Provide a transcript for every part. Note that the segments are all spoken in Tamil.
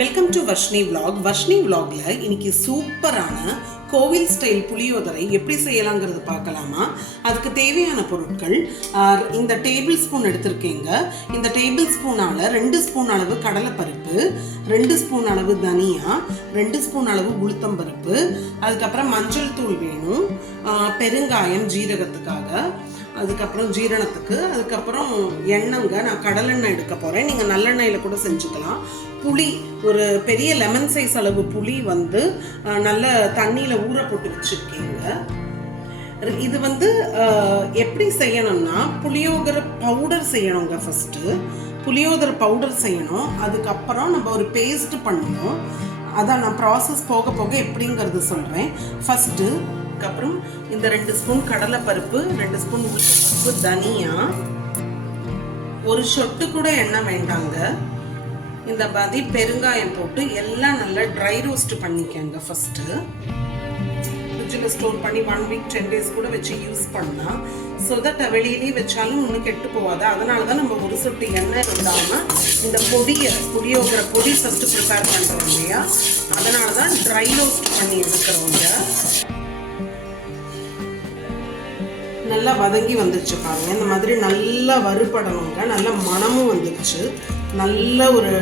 Welcome to Varshini vlog Varshini விலாகில் இன்னைக்கு சூப்பரான கோவில் ஸ்டைல் புளியோதரை எப்படி செய்யலாங்கிறது பார்க்கலாமா? அதுக்கு தேவையான பொருட்கள் இந்த டேபிள் ஸ்பூன் எடுத்திருக்கீங்க. இந்த டேபிள் ஸ்பூனால ரெண்டு ஸ்பூன் அளவு கடலைப்பருப்பு ரெண்டு ஸ்பூன் அளவு தனியா ரெண்டு ஸ்பூன் அளவு உளுத்தம் பருப்பு அதுக்கப்புறம் மஞ்சள் தூள் வேணும் பெருங்காயம் ஜீரகத்துக்காக. அதுக்கப்புறம் ஜீரணத்துக்கு அதுக்கப்புறம் எண்ணெய்ங்க. நான் கடலெண்ணெய் எடுக்க போகிறேன் நீங்கள் நல்லெண்ணெயில் கூட செஞ்சுக்கலாம். புளி ஒரு பெரிய லெமன் சைஸ் அளவு புளி வந்து நல்ல தண்ணியில் ஊற போட்டு வச்சுருக்கீங்க. இது வந்து எப்படி செய்யணும்னா புளியோகரை பவுடர் செய்யணுங்க ஃபஸ்ட்டு புளியோதரை பவுடர் செய்யணும். அதுக்கப்புறம் நம்ம ஒரு பேஸ்ட் பண்ணணும். அதான் நான் ப்ராசஸ் போக போக எப்படிங்கிறது சொல்கிறேன் ஃபஸ்ட்டு அதுக்கப்புறம் இந்த ரெண்டு ஸ்பூன் கடலைப்பருப்பு ரெண்டு ஸ்பூன் உளுத்தப்பருப்பு தனியா. ஒரு சொட்டு கூட எண்ணெய் வேண்டாங்க. இந்த மாதிரி பெருங்காயம் போட்டு எல்லாம் நல்லா ட்ரை ரோஸ்ட் பண்ணிக்கங்க ஃபஸ்ட்டு ஃப்ரிட்ஜில் ஸ்டோர் பண்ணி ஒன் வீக் டென் டேஸ் கூட வச்சு யூஸ் பண்ணலாம் ஸோ தட் வெளியிலேயே வச்சாலும் ஒன்றும் கெட்டு போகாது. அதனால தான் நம்ம ஒரு சொட்டு எண்ணெய் இருந்தாலும் இந்த பொடியை புளியோகிற பொடி ஃபஸ்ட்டு ப்ரிப்பேர் பண்ணுறோம் இல்லையா? அதனால தான் ட்ரை ரோஸ்ட் பண்ணி எடுக்கிறவங்க நல்லா வதங்கி வந்துருச்சு பாருங்க. இந்த மாதிரி நல்லா வறுபடணுங்க. நல்ல மனமும் வந்துருச்சு. நல்ல ஒரு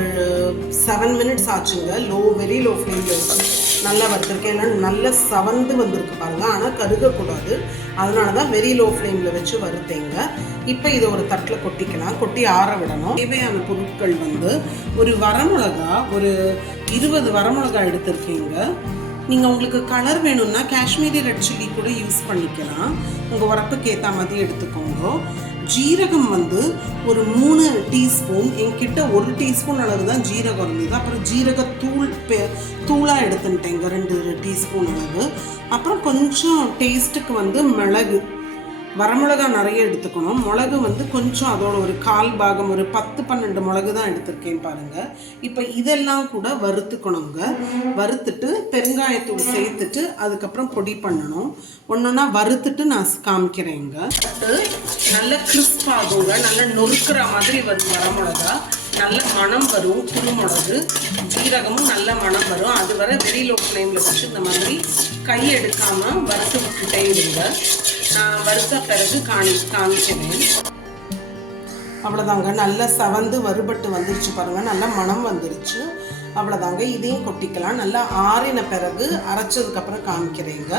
செவன் மினிட்ஸ் ஆச்சுங்க. லோ வெரி லோ ஃப்ளேமில் வச்சு நல்லா வறுத்துருக்கேன். ஏன்னா நல்லா சவந்து வந்திருக்கு பாருங்க. ஆனால் கருகக்கூடாது. அதனால தான் வெரி லோ ஃப்ளேமில் வச்சு வறுத்தேங்க. இப்போ இதை ஒரு தட்டில் கொட்டிக்கலாம். கொட்டி ஆற விடணும். தேவையான பொருட்கள் வந்து ஒரு வரமிளகா ஒரு இருபது வரமிளகா எடுத்திருக்கீங்க. நீங்கள் உங்களுக்கு கலர் வேணும்னா காஷ்மீரி ரெட் சில்லி கூட யூஸ் பண்ணிக்கலாம். உங்கள் உரப்புக்கு ஏற்ற மாதிரி எடுத்துக்கோங்க. ஜீரகம் வந்து ஒரு மூணு டீஸ்பூன் என்கிட்ட ஒரு டீஸ்பூன் அளவு தான் ஜீரகம் இருந்தது. அப்புறம் ஜீரகத்தூள் பெ தூளாக எடுத்துட்டேங்க ரெண்டு டீஸ்பூன் அளவு. அப்புறம் கொஞ்சம் டேஸ்ட்டுக்கு வந்து மிளகு. வரமிளகா நிறைய எடுத்துக்கணும். மிளகு வந்து கொஞ்சம் அதோட ஒரு கால் பாகம் ஒரு பத்து பன்னெண்டு மிளகு தான் எடுத்திருக்கேன் பாருங்க. இப்போ இதெல்லாம் கூட வறுத்துக்கணுங்க. வறுத்துட்டு பெருங்காயத்தூள் சேர்த்துட்டு அதுக்கப்புறம் பொடி பண்ணணும். ஒன்றொன்னா வறுத்துட்டு நான் காமிக்கிறேங்க. நல்ல கிறிஸ்பாகுங்க நல்லா நொறுக்கிற மாதிரி வரும் வரமிளகா. நல்ல மணம் வரும் குருமிளகு ஜீரகமும் நல்ல மணம் வரும். அது வரை வெரி லோ ஃப்ளேமில் வச்சு இந்த மாதிரி கை எடுக்காமல் வறுத்து விட்டுட்டே இருங்க. நான் வறுத்த பிறகு காணி காமிக்கிறேன். அவ்வளோதாங்க நல்லா சவந்து வறுபட்டு வந்துருச்சு பாருங்கள் நல்லா மணம் வந்துருச்சு. அவ்வளோதாங்க இதையும் கொட்டிக்கலாம். நல்லா ஆறின பிறகு அரைச்சதுக்கப்புறம் காமிக்கிறேங்க.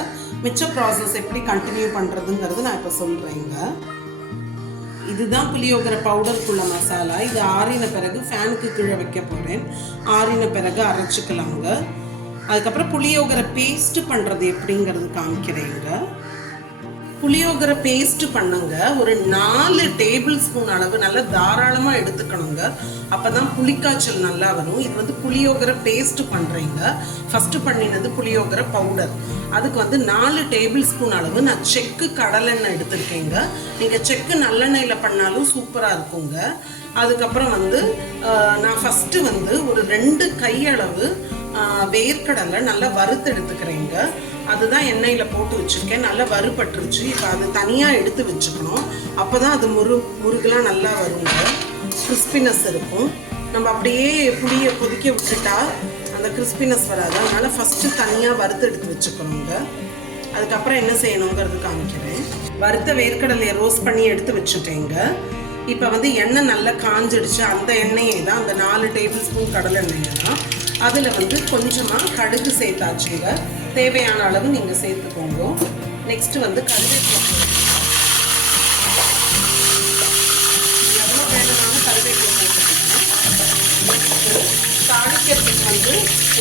மிச்ச ப்ராசஸ் எப்படி கண்டினியூ பண்ணுறதுங்கிறது நான் இப்போ சொல்கிறேங்க இதுதான் புளியோகரை பவுடருக்குள்ள மசாலா இது ஆறின பிறகு ஃபேனுக்கு கீழே வைக்க போகிறேன் ஆறின பிறகு அரைச்சிக்கலாங்க. அதுக்கப்புறம் புளியோகரை பேஸ்ட் பண்ணுறது எப்படிங்கிறது காமிக்கிறேங்க. புளியோகரை பேஸ்ட் பண்ணுங்க. ஒரு நாலு டேபிள் ஸ்பூன் அளவு நல்லா தாராளமாக எடுத்துக்கணுங்க. அப்போ தான் புளிக்காய்ச்சல் நல்லா வரும். இது வந்து புளியோகரை பேஸ்ட் பண்ணுறீங்க ஃபஸ்ட்டு பண்ணினது புளியோகரை பவுடர் அதுக்கு வந்து நாலு டேபிள் ஸ்பூன் அளவு நான் செக்கு கடலெண்ணெய் எடுத்திருக்கேங்க. நீங்கள் செக்கு நல்லெண்ணெயில் பண்ணாலும் சூப்பராக இருக்குங்க. அதுக்கப்புறம் வந்து நான் ஃபஸ்ட்டு வந்து ஒரு ரெண்டு கையளவு வேர்க்கடலை நல்லா வறுத்து எடுத்துக்கிறேங்க. அதுதான் எண்ணெயில் போட்டு வச்சுருக்கேன். நல்லா வறுபட்டுருச்சு. இப்போ அது தனியாக எடுத்து வச்சுக்கணும். அப்போ தான் அது முரு முருகெலாம் நல்லா வருங்க. கிறிஸ்பினஸ் இருக்கும். நம்ம அப்படியே புளியை கொதிக்க விட்டுட்டா அந்த கிறிஸ்பினஸ் வராது. அதனால் ஃபஸ்ட்டு தனியாக வறுத்து எடுத்து வச்சுக்கணுங்க. அதுக்கப்புறம் என்ன செய்யணுங்கிறது காமிக்கிறேன். வறுத்த வேர்க்கடலையை ரோஸ்ட் பண்ணி எடுத்து வச்சுட்டேங்க. இப்போ வந்து எண்ணெய் நல்லா காஞ்சிடுச்சு. அந்த எண்ணெயை தான் அந்த நாலு டேபிள் ஸ்பூன் கடலை எண்ணெய் தான். அதில் வந்து கொஞ்சமாக கடுகு சேர்த்தாச்சுங்க. தேவையான அளவு நீங்கள் சேர்த்துக்கோங்க நெக்ஸ்ட்டு வந்து கருவேப்பிலை. எவ்வளோ வேணுமானு கருவேப்பிலை போட்டுக்கணும் தாளிக்கிறதுக்கு வந்து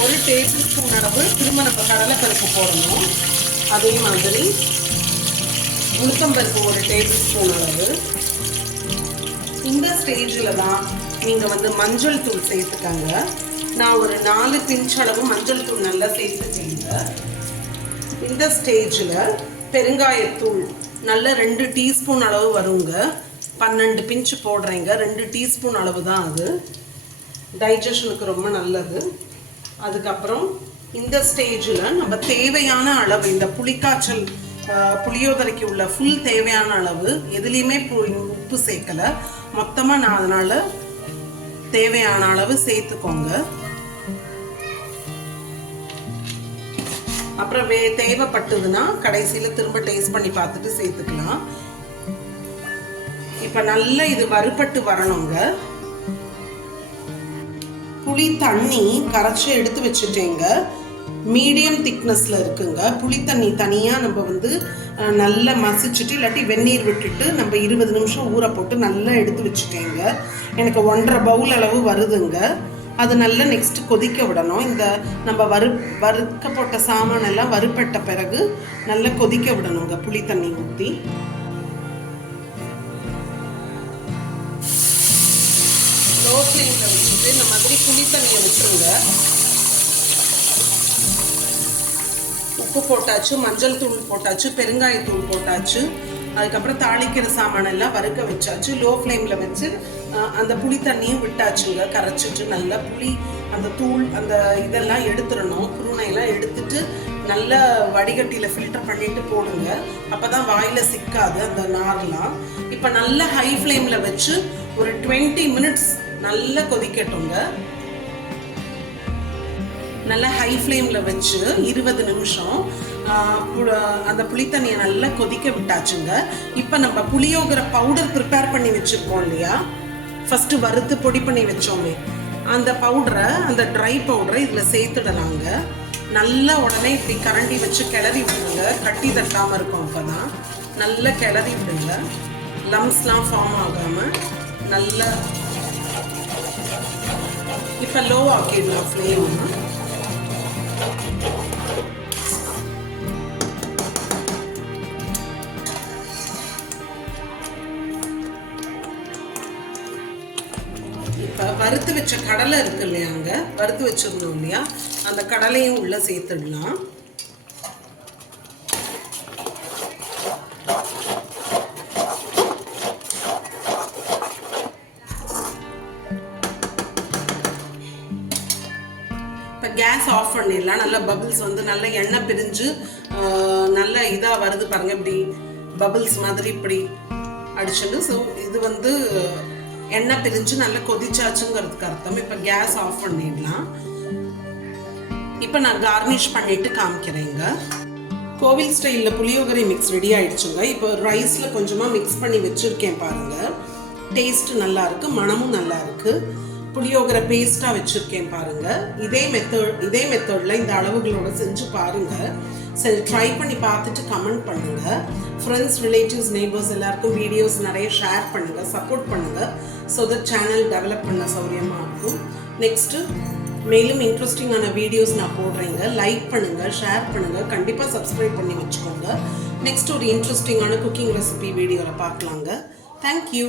ஒரு டேபிள் ஸ்பூன் அளவு திரும்ப நம்ம கடலைப்பருப்பு போடணும். அதே மாதிரி உளுத்தம்பருப்பு ஒரு டேபிள் ஸ்பூன் அளவு. இந்த ஸ்டேஜில் தான் நீங்கள் வந்து மஞ்சள் தூள் சேர்த்துக்காங்க. நான் ஒரு நாலு பிஞ்ச் அளவு மஞ்சள் தூள் நல்லா சேர்த்துக்கங்க இந்த ஸ்டேஜில் பெருங்காயத்தூள் நல்ல ரெண்டு டீஸ்பூன் அளவு வருங்க. பன்னெண்டு பிஞ்சு போடுறேங்க. ரெண்டு டீஸ்பூன் அளவு தான் அது. டைஜஷனுக்கு ரொம்ப நல்லது. அதுக்கப்புறம் இந்த ஸ்டேஜில் நம்ம தேவையான அளவு இந்த புளிக்காய்ச்சல் புளியோதரைக்கு உள்ள ஃபுல் தேவையான அளவு எதுலேயுமே பு- உப்பு சேர்க்கலை. மொத்தமாக நான் அதனால் தேவையான அளவு சேர்த்துக்கோங்க. அப்புறம் வே தேவைப்பட்டதுன்னா கடைசியில் திரும்ப டேஸ்ட் பண்ணி பார்த்துட்டு சேர்த்துக்கலாம். இப்போ நல்லா இது வறுபட்டு வரணுங்க. புளி தண்ணி கரைச்சி எடுத்து வச்சுட்டேங்க. மீடியம் திக்னஸில் இருக்குங்க. புளி தண்ணி தனியாக நம்ம வந்து நல்லா மசிச்சுட்டு இல்லாட்டி வெந்நீர் விட்டுட்டு நம்ம இருபது நிமிஷம் ஊற போட்டு நல்லா எடுத்து வச்சுட்டேங்க. எனக்கு ஒன்றரை பவுல் அளவு வருதுங்க. அது நல்லா நெக்ஸ்ட் கொதிக்க விடணும். இந்த நம்ம வறு வறுக்க போட்ட சாமான் எல்லாம் வறுப்பட்ட பிறகு நல்லா கொதிக்க விடணுங்க புளி தண்ணி ஊற்றி லோ ஃப்ளேமில் வச்சுட்டு இந்த மாதிரி புளி தண்ணியை வச்சுருங்க உப்பு போட்டாச்சு மஞ்சள் தூள் போட்டாச்சு பெருங்காயத்தூள் போட்டாச்சு. அதுக்கப்புறம் தாளிக்கிற சாமான் எல்லாம் வறுக்க வச்சாச்சு. லோ ஃப்ளேமில் வச்சு அந்த புளி தண்ணியும் விட்டாச்சுங்க. கரைச்சிட்டு நல்லா புளி அந்த தூள் அந்த இதெல்லாம் எடுத்துடணும். குருணையெல்லாம் எடுத்துட்டு நல்லா வடிகட்டியில் ஃபில்டர் பண்ணிட்டு போடுங்க. அப்போ தான் வாயில் சிக்காது அந்த நார்லாம். இப்போ நல்லா ஹை ஃப்ளேமில் வச்சு ஒரு டுவெண்ட்டி மினிட்ஸ் நல்லா கொதிக்கட்டுங்க. நல்லா ஹை ஃப்ளேமில் வச்சு இருபது நிமிஷம் அந்த புளித்தண்ணியை நல்லா கொதிக்க விட்டாச்சுங்க. இப்போ நம்ம புளியோகிற பவுடர் ப்ரிப்பேர் பண்ணி வச்சுருக்கோம் இல்லையா? ஃபஸ்ட்டு வறுத்து பொடி பண்ணி வச்சோமே. அந்த பவுடரை அந்த ட்ரை பவுடரை இதில் சேர்த்துடலாங்க. நல்லா உடனே இப்படி கரண்டி வச்சு கிளறி விடுங்க. கட்டி தட்டாமல் இருக்கும் அப்போ தான் நல்லா கிளறி விடுங்க. லம்ஸ்லாம் ஃபார்ம் ஆகாமல் நல்லா இப்போ லோ ஆக்கிடலாம் ஃப்ளேம் வறுத்து வச்ச கடலை இருக்கு இல்லையாங்க வறுத்து வச்சிருந்தோம் இல்லையா? அந்த கடலையும் உள்ளே சேர்த்துடலாம். இப்போ கேஸ் ஆஃப் பண்ணிடலாம். நல்லா பபிள்ஸ் வந்து நல்ல எண்ணெய் பிரிஞ்சு நல்ல இதாக வருது பாருங்க. இப்படி பபிள்ஸ் மாதிரி இப்படி அடிச்சுட்டு ஸோ இது வந்து எண்ணெய் பிரிஞ்சு நல்லா கொதிச்சாச்சுங்கிறதுக்கு அர்த்தம். இப்போ கேஸ் ஆஃப் பண்ணிடலாம். இப்போ நான் கார்னிஷ் பண்ணிட்டு காமிக்கிறேங்க கோவில் ஸ்டைலில் புளியோகரை மிக்ஸ் ரெடி ஆயிடுச்சுங்க. இப்போ ரைஸில் கொஞ்சமாக மிக்ஸ் பண்ணி வச்சுருக்கேன் பாருங்க. டேஸ்ட் நல்லா இருக்கு மணமும் நல்லா இருக்கு. புளியோகரை பேஸ்ட்டாக வச்சுருக்கேன் பாருங்க. இதே மெத்தட் இதே மெத்தடில் இந்த அளவுகளோட செஞ்சு பாருங்க. சரி ட்ரை பண்ணி பார்த்துட்டு கமெண்ட் பண்ணுங்கள் ஃப்ரெண்ட்ஸ் ரிலேட்டிவ்ஸ் நெய்பர்ஸ் எல்லாருக்கும் வீடியோஸ் நிறைய ஷேர் பண்ணுங்கள் சப்போர்ட் பண்ணுங்கள் ஸோ தட் சேனல் டெவலப் பண்ண சௌரியமாக இருக்கும். நெக்ஸ்ட்டு மேலும் இன்ட்ரெஸ்டிங்கான வீடியோஸ் நான் போடுறேங்க. லைக் பண்ணுங்கள் ஷேர் பண்ணுங்கள் கண்டிப்பாக சப்ஸ்கிரைப் பண்ணி வச்சுக்கோங்க. நெக்ஸ்ட் ஒரு இன்ட்ரெஸ்டிங்கான குக்கிங் ரெசிபி வீடியோவில் பார்க்கலாங்க. தேங்க்யூ